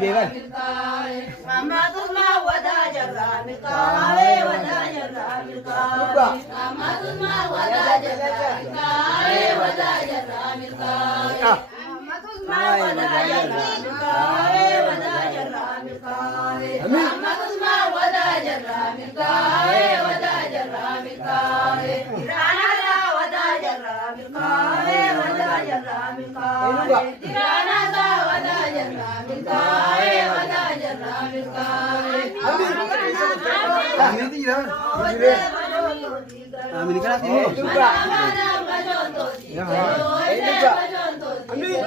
deeman. Amatuma wada jarra milkaa'e wada jarra milkaa'e. Amatuma wada jarra milkaa'e wada jarra milkaa'e. Amatuma wada jarra milkaa'e wada jarra milkaa'e. Amatuma wada jarra milkaa'e wada jarra milkaa'e. Tirana wada jarra milkaa'e wada jarra milkaa'e. Tirana wada jarra milkaa'e wada jarra milkaa'e. Amin itu jalan. Amin kan ini. Juga. Ya. Ini juga. Amin.